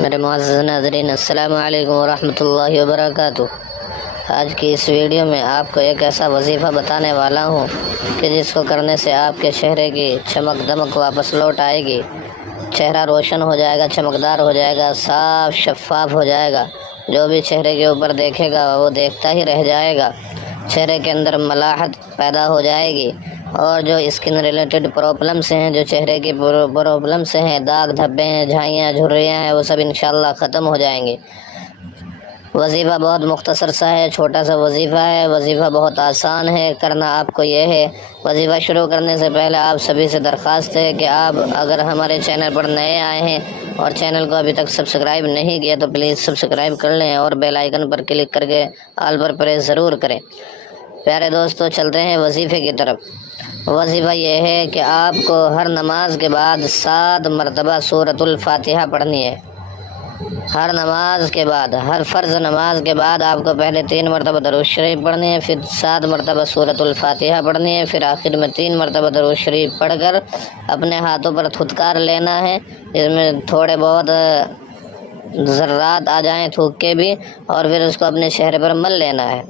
मेरे मुअज़्ज़ज़ नाज़रीन, अस्सलामु अलैकुम वरहमतुल्लाहि वबरकातुहू। आज की इस वीडियो में आपको एक ऐसा वजीफ़ा बताने वाला हूँ कि जिसको करने से आपके चेहरे की चमक दमक वापस लौट आएगी। चेहरा रोशन हो जाएगा, चमकदार हो जाएगा, साफ शफ़ाफ हो जाएगा। जो भी चेहरे के ऊपर देखेगा वो देखता ही रह जाएगा। चेहरे के अंदर मलाहत पैदा हो जाएगी और जो स्किन रिलेटेड प्रॉब्लम्स हैं, जो चेहरे की प्रॉब्लम्स हैं, दाग धब्बे हैं, झाइयाँ झुर्रियाँ हैं, वो सब इंशाल्लाह ख़त्म हो जाएंगे। वजीफ़ा बहुत मुख्तसर सा है, छोटा सा वजीफ़ा है। वजीफ़ा बहुत आसान है, करना आपको ये है। वजीफ़ा शुरू करने से पहले आप सभी से दरख्वास्त है कि आप अगर हमारे चैनल पर नए आए हैं और चैनल को अभी तक सब्सक्राइब नहीं किया तो प्लीज़ सब्सक्राइब कर लें और बेल आइकन पर क्लिक करके ऑल पर प्रेस ज़रूर करें। प्यारे दोस्तों, चलते हैं वजीफ़े की तरफ। वजीफ़ा यह है कि आपको हर नमाज के बाद 7 मरतबा सूरतुल फातिहा पढ़नी है। हर नमाज के बाद, हर फ़र्ज़ नमाज के बाद आपको पहले 3 मरतबा दरूद शरीफ पढ़नी है, फिर 7 मरतबा सूरतुल फातिहा पढ़नी है, फिर आखिर में 3 मरतबा दरूद शरीफ पढ़कर अपने हाथों पर थुतकार लेना है, जिसमें थोड़े बहुत ज़र्रात आ जाएँ थूक के भी, और फिर उसको अपने चेहरे पर मल लेना है।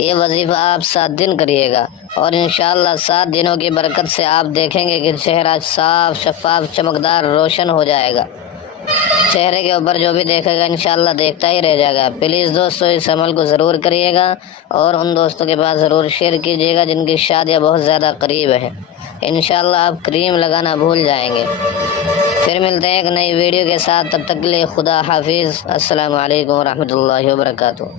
ये वजीफ़ा आप 7 दिन करिएगा और इंशाअल्लाह 7 दिनों की बरकत से आप देखेंगे कि चेहरा साफ शफ़ाफ चमकदार रोशन हो जाएगा। चेहरे के ऊपर जो भी देखेगा इंशाअल्लाह देखता ही रह जाएगा। प्लीज़ दोस्तों, इस अमल को ज़रूर करिएगा और उन दोस्तों के पास ज़रूर शेयर कीजिएगा जिनकी शादियाँ बहुत ज़्यादा करीब है। इंशाअल्लाह आप क्रीम लगाना भूल जाएंगे। फिर मिलते हैं एक नई वीडियो के साथ, तब तक के लिए खुदा हाफिज़। अस्सलामु अलैकुम वरहमतुल्लाहि वबरकातुहू।